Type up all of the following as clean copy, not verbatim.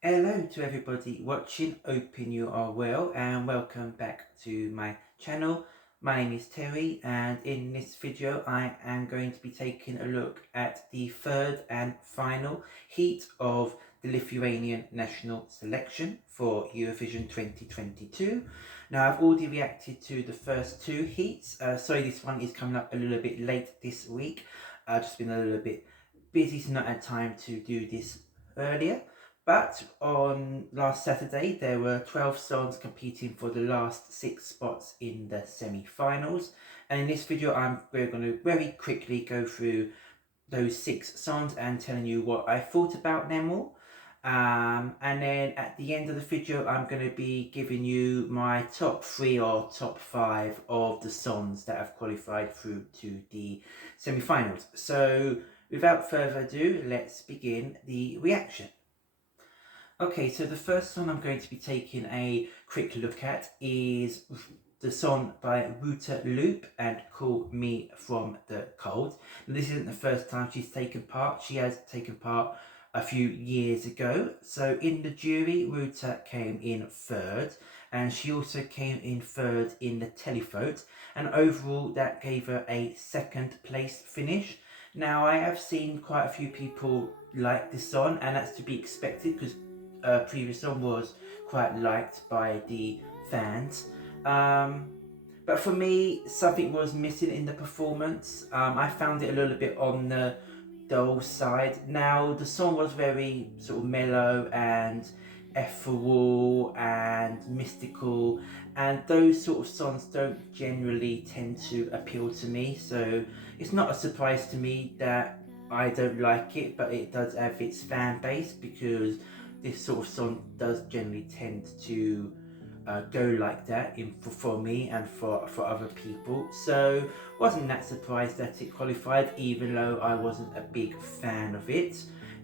Hello to everybody watching, hoping you are well and welcome back to my channel. My name is Terry and in this video I am going to be taking a look at the third and final heat of the Lithuanian national selection for Eurovision 2022. Now I've already reacted to the first two heats, sorry this one is coming up a little bit late this week. I've just been a little bit busy so not had time to do this earlier. But on last Saturday, there were 12 songs competing for the last 6 spots in the semi-finals. And in this video, we're going to very quickly go through those 6 songs and telling you what I thought about them all. And then at the end of the video, I'm going to be giving you my top 3 or top 5 of the songs that have qualified through to the semi-finals. So without further ado, let's begin the reaction. Okay, so the first song I'm going to be taking a quick look at is the song by Ruta Loop and Call Me From The Cold. Now, this isn't the first time she's taken part. She has taken part a few years ago. So in the jury, Ruta came in third, and she also came in third in the televote, and overall that gave her a second place finish. Now I have seen quite a few people like this song, and that's to be expected because previous song was quite liked by the fans. But for me, something was missing in the performance. I found it a little bit on the dull side. Now, the song was very sort of mellow and ethereal and mystical, and those sort of songs don't generally tend to appeal to me, so it's not a surprise to me that I don't like it, but it does have its fan base because this sort of song does generally tend to go like that for me and for other people. So wasn't that surprised that it qualified, even though I wasn't a big fan of it.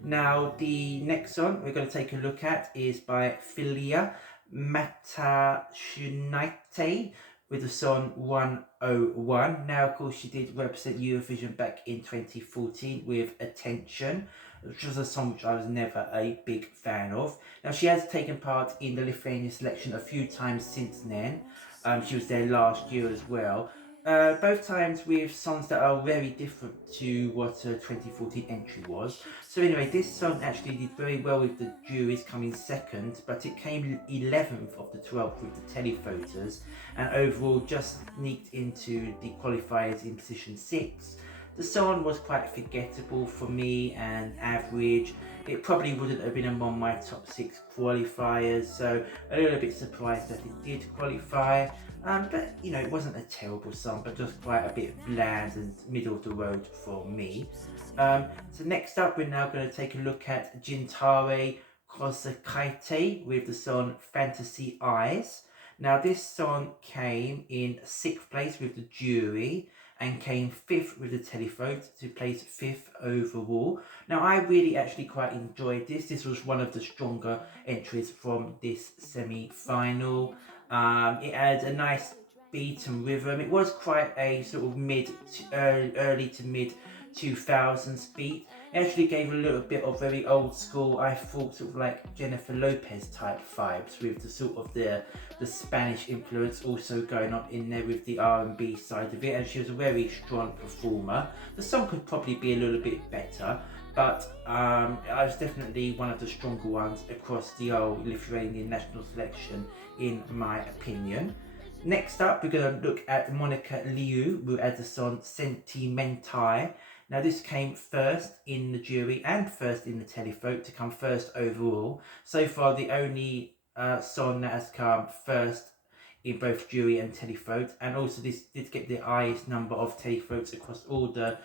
Now the next song we're going to take a look at is by Filia Matashunite with the song 101. Now of course she did represent Eurovision back in 2014 with Attention, which was a song which I was never a big fan of. Now she has taken part in the Lithuanian selection a few times since then. She was there last year as well. Both times with songs that are very different to what her 2014 entry was. So anyway, this song actually did very well with the juries coming second, but it came 11th of the 12th with the televoters, and overall just sneaked into the qualifiers in position 6. The song was quite forgettable for me and average. It probably wouldn't have been among my top 6 qualifiers, so a little bit surprised that it did qualify. But you know, it wasn't a terrible song, but just quite a bit bland and middle of the road for me. So next up, we're now going to take a look at Jintare Kosakaite with the song Fantasy Eyes. Now this song came in 6th place with the jury and came 5th with the televote to place 5th overall. Now I really actually quite enjoyed this. This was one of the stronger entries from this semi-final. It had a nice beat and rhythm. It was quite a sort of early to mid 2000s beat. It actually gave a little bit of very old school, I thought, sort of like Jennifer Lopez type vibes, with the sort of the Spanish influence also going on in there with the R&B side of it, and she was a very strong performer. The song could probably be a little bit better, but it was definitely one of the stronger ones across the old Lithuanian national selection in my opinion. Next up, we're going to look at Monica Liu, who had the song Sentimentai. Now this came first in the jury and first in the televote to come first overall. So far the only song that has come first in both jury and televote, and also this did get the highest number of televotes across all the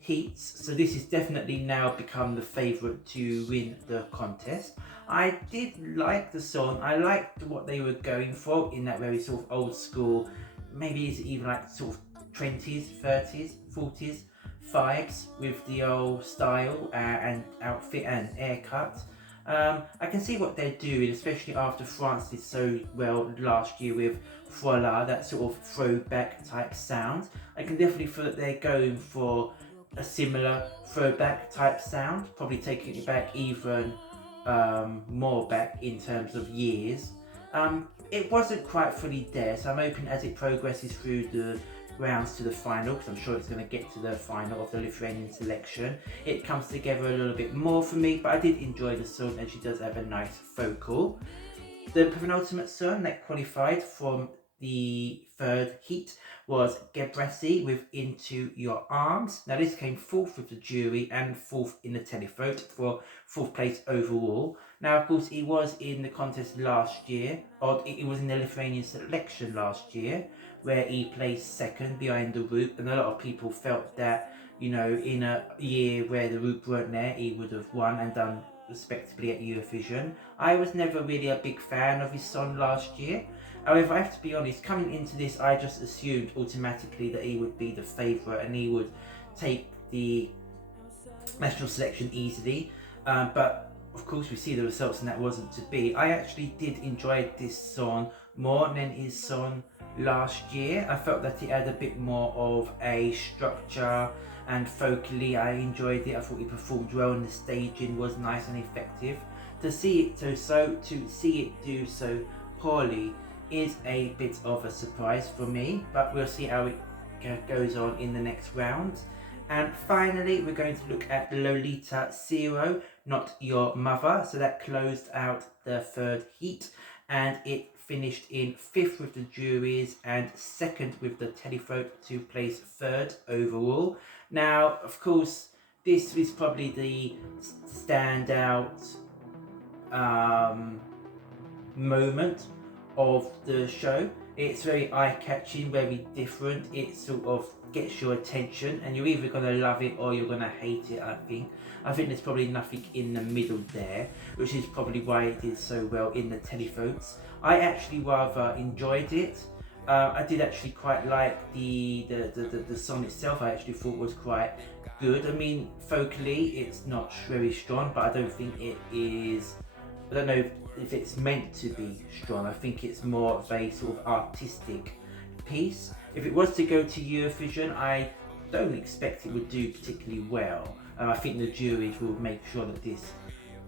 heats, so this is definitely now become the favourite to win the contest. I did like the song. I liked what they were going for in that very sort of old school, maybe it's even like sort of 20s, 30s, 40s vibes with the old style and outfit and haircut. I can see what they're doing, especially after France did so well last year with Voila, that sort of throwback type sound. I can definitely feel that they're going for a similar throwback type sound, probably taking it back even more back in terms of years. It wasn't quite fully there, so I'm hoping as it progresses through the rounds to the final, because I'm sure it's going to get to the final of the Lithuanian selection, it comes together a little bit more for me. But I did enjoy the song, and she does have a nice vocal. The penultimate song that qualified from the third heat was Gebresi with Into Your Arms. Now this came fourth with the jury and fourth in the televote for fourth place overall. Now of course he was in the contest last year, or it was in the Lithuanian selection last year, where he placed second behind the Roop, and a lot of people felt that, you know, in a year where the Roop weren't there, he would have won and done respectably at Eurovision. I was never really a big fan of his song last year. However, I have to be honest, coming into this, I just assumed automatically that he would be the favourite and he would take the national selection easily. But of course, we see the results, and that wasn't to be. I actually did enjoy this song more than his song last year. I felt that it had a bit more of a structure, and vocally I enjoyed it. I thought he performed well, and the staging was nice and effective. To see it do so poorly is a bit of a surprise for me, but we'll see how it goes on in the next round. And finally, we're going to look at Lolita Zero, Not Your Mother. So that closed out the third heat, and it finished in fifth with the juries and second with the televote to place third overall. Now, of course, this is probably the standout moment of the show. It's very eye-catching, very different. It sort of gets your attention, and you're either gonna love it or you're gonna hate it. I think there's probably nothing in the middle there, which is probably why it did so well in the televotes. I actually rather enjoyed it. I did actually quite like the song itself. I actually thought was quite good. I mean, vocally it's not very strong, but I don't think it is. I don't know if it's meant to be strong. I think it's more of a sort of artistic piece. If it was to go to Eurovision, I don't expect it would do particularly well. I think the juries will make sure that this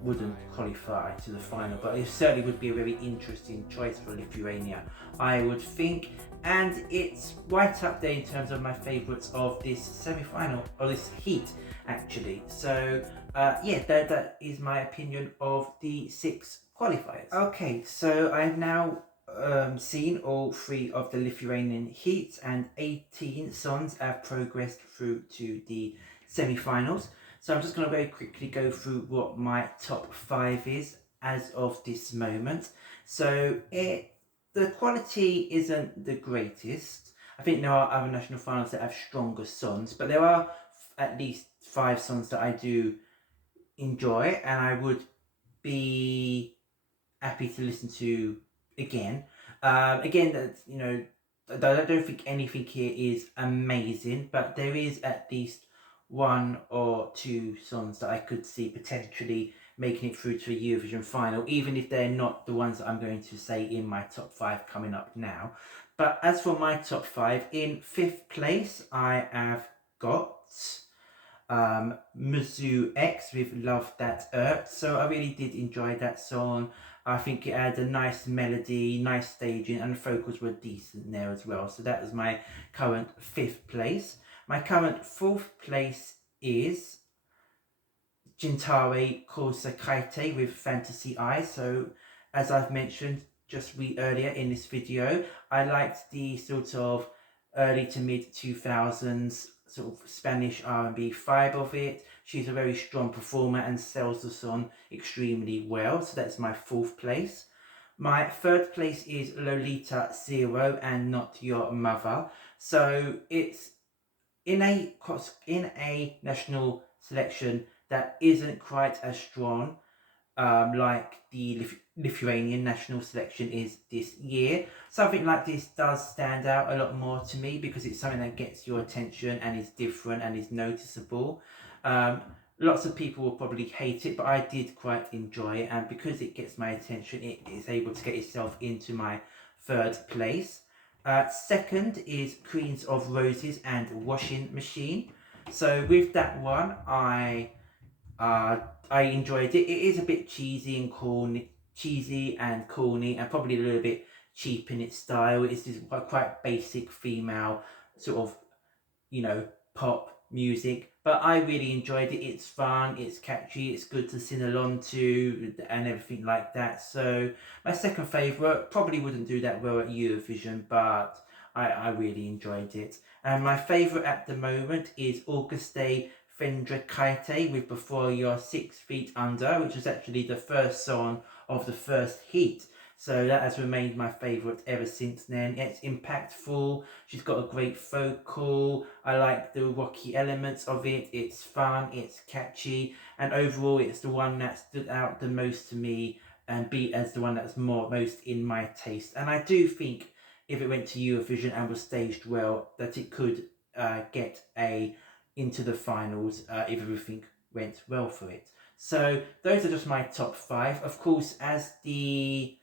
wouldn't qualify to the final, but it certainly would be a very interesting choice for Lithuania, I would think. And it's right up there in terms of my favourites of this semi-final, or this heat actually. So yeah, that is my opinion of the 6 qualifiers. Okay, so I've now seen all 3 of the Lithuanian heats, and 18 songs have progressed through to the semi-finals. So I'm just going to very quickly go through what my top 5 is as of this moment. So the quality isn't the greatest. I think there are other national finals that have stronger songs, but there are at least 5 songs that I do enjoy and I would be happy to listen to again. Again, you know, I don't think anything here is amazing, but there is at least 1 or 2 songs that I could see potentially making it through to a Eurovision final, even if they're not the ones that I'm going to say in my top 5 coming up now. But as for my top 5, in 5th place I have got Mizzou X with Love That Hurts. So I really did enjoy that song. I think it had a nice melody, nice staging, and the vocals were decent there as well. So that was my current 5th place. My current 4th place is Jintare Kosa Kaite with Fantasy Eyes. So as I've mentioned just earlier in this video, I liked the sort of early to mid 2000s sort of Spanish R&B vibe of it. She's a very strong performer and sells the song extremely well. So that's my 4th place. My 3rd place is Lolita Zero and Not Your Mother. So it's in a national selection that isn't quite as strong like the Lithuanian national selection is this year. Something like this does stand out a lot more to me because it's something that gets your attention and is different and is noticeable. Lots of people will probably hate it, but I did quite enjoy it, and because it gets my attention, it is able to get itself into my 3rd place. 2nd is Queens of Roses and Washing Machine. So with that one, I I enjoyed it. It is a bit cheesy and corny, and probably a little bit cheap in its style. It's just quite basic female sort of, you know, pop music. But I really enjoyed it. It's fun, it's catchy, it's good to sing along to, and everything like that. So my second favourite probably wouldn't do that well at Eurovision, but I really enjoyed it. And my favourite at the moment is Auguste Fendrikaite with Before You're 6 Feet Under, which was actually the first song of the first heat. So that has remained my favourite ever since then. It's impactful, she's got a great vocal, I like the rocky elements of it, it's fun, it's catchy, and overall it's the one that stood out the most to me and beat as the one that's most in my taste. And I do think if it went to Eurovision and was staged well, that it could get into the finals if everything went well for it. So those are just my top 5. Of course, as the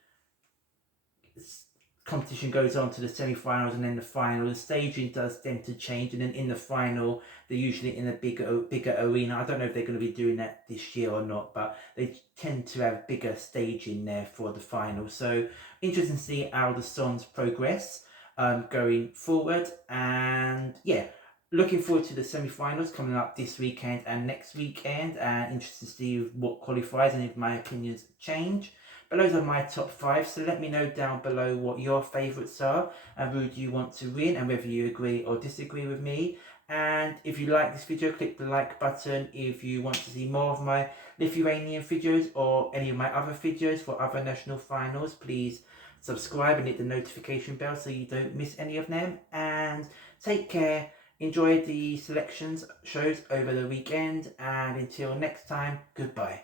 competition goes on to the semi-finals and then the final, the staging does tend to change, and then in the final they're usually in a bigger arena. I don't know if they're going to be doing that this year or not, but they tend to have bigger staging there for the final. So interesting to see how the songs progress going forward. And yeah, looking forward to the semi-finals coming up this weekend and next weekend, and interested to see what qualifies and if my opinions change. But those are my top 5, so let me know down below what your favourites are and who do you want to win, and whether you agree or disagree with me. And if you like this video, click the like button. If you want to see more of my Lithuanian videos or any of my other videos for other national finals, please subscribe and hit the notification bell so you don't miss any of them. And take care, enjoy the selections shows over the weekend, and until next time, goodbye.